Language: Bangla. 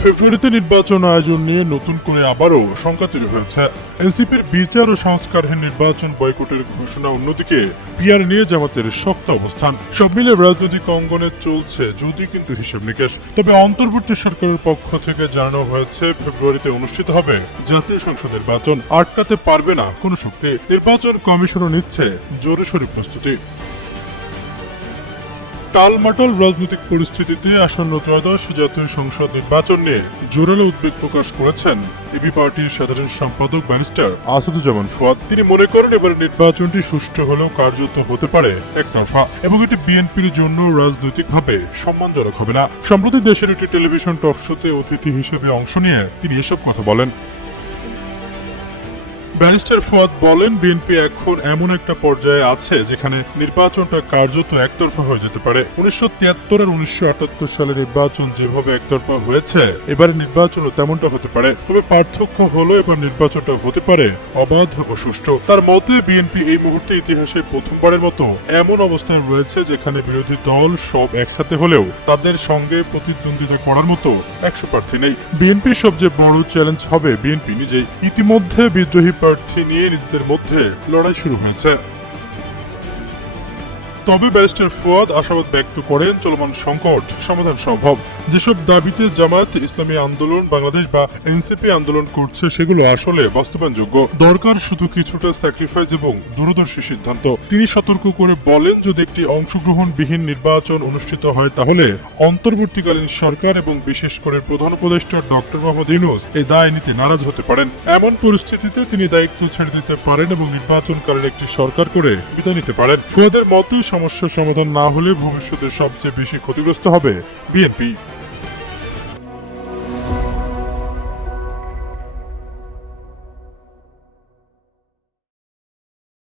ফেব্রুয়ারিতে নির্বাচন আয়োজন নিয়ে নতুন করে আবারও শঙ্কা তৈরি হয়েছে। এনসিপির বিচার ও সংস্কারহীন নির্বাচন বয়কটের ঘোষণা, অন্যদিকে পিআর নিয়ে জামাতের শক্ত অবস্থান। সব মিলে রাজনৈতিক অঙ্গনে চলছে যদি কিন্তু হিসেব নিকেশ। তবে অন্তর্বর্তী সরকারের পক্ষ থেকে জানানো হয়েছে ফেব্রুয়ারিতে অনুষ্ঠিত হবে জাতীয় সংসদ নির্বাচন। আটকাতে পারবে না কোনো শক্তি। নির্বাচন কমিশনও নিচ্ছে জোরে সোরে প্রস্তুতি। টালমাটাল রাজনৈতিক পরিস্থিতিতে আসন্ন ত্রয়োদশ জাতীয় সংসদ নির্বাচন নিয়ে জোরালো উদ্বেগ প্রকাশ করেছেন এবি পার্টির সাধারণ সম্পাদক ব্যারিস্টার আসাদুজ্জামান ফুয়াদ। তিনি মনে করেন এবার নির্বাচনটি সুষ্ঠু হলেও কার্যত হতে পারে একতরফা এবং এটি বিএনপির জন্য রাজনৈতিকভাবে সম্মানজনক হবে না। সম্প্রতি দেশের একটি টেলিভিশন টক শোতে অতিথি হিসেবে অংশ নিয়ে তিনি এসব কথা বলেন। ব্যারিস্টার ফুয়াদ বলেন, বিএনপি এখন এমন একটা পর্যায়ে আছে যেখানে নির্বাচনটা কার্যত একতরফা হয়ে যেতে পারে। 1973 আর 1978 সালের নির্বাচন যেভাবে একতরফা হয়েছে, এবারে নির্বাচনও তেমনটা হতে পারে। তবে পার্থক্য হলো এবার নির্বাচনটা হতে পারে অবাধ ও সুষ্ঠু। তার মতে বিএনপি এই মুহূর্তে ইতিহাসে প্রথমবারের মতো এমন অবস্থায় রয়েছে যেখানে বিরোধী দল সব একসাথে হলেও তাদের সঙ্গে প্রতিদ্বন্দ্বিতা করার মতো 100 প্রার্থী নেই। বিএনপির সবচেয়ে বড় চ্যালেঞ্জ হবে বিএনপি নিজেই। ইতিমধ্যে বিদ্রোহী প্রার্থী নিয়ে নিজেদের মধ্যে লড়াই শুরু হয়েছে। তবে ব্যারিস্টার ফুয়াদ আশাবাদ ব্যক্ত করেন চলমান সংকট সমাধান সম্ভব। যেসব দাবিতে জামায়াত ইসলামী আন্দোলন বাংলাদেশ বা এনসিপি আন্দোলন করছে সেগুলো আসলে বাস্তবায়নযোগ্য। দরকার শুধু কিছুটা স্যাক্রিফাইস এবং দূরদর্শী সিদ্ধান্ত। তিনি সতর্ক করে বলেন, যদি একটি অংশগ্রহণবিহীন নির্বাচন অনুষ্ঠিত হয় তাহলে অন্তর্বর্তীকালীন সরকার এবং বিশেষ করে প্রধান উপদেষ্টা ডক্টর মোহাম্মদ ইউনূস এই দায় নিতে নারাজ হতে পারেন। এমন পরিস্থিতিতে তিনি দায়িত্ব ছেড়ে দিতে পারেন এবং নির্বাচনকালীন একটি সরকার করে বিদায় নিতে পারেন। ফুয়াদের মতে সমস্যার সমাধান না হলে ভবিষ্যতে সবচেয়ে বেশি ক্ষতিগ্রস্ত হবে বিএনপি।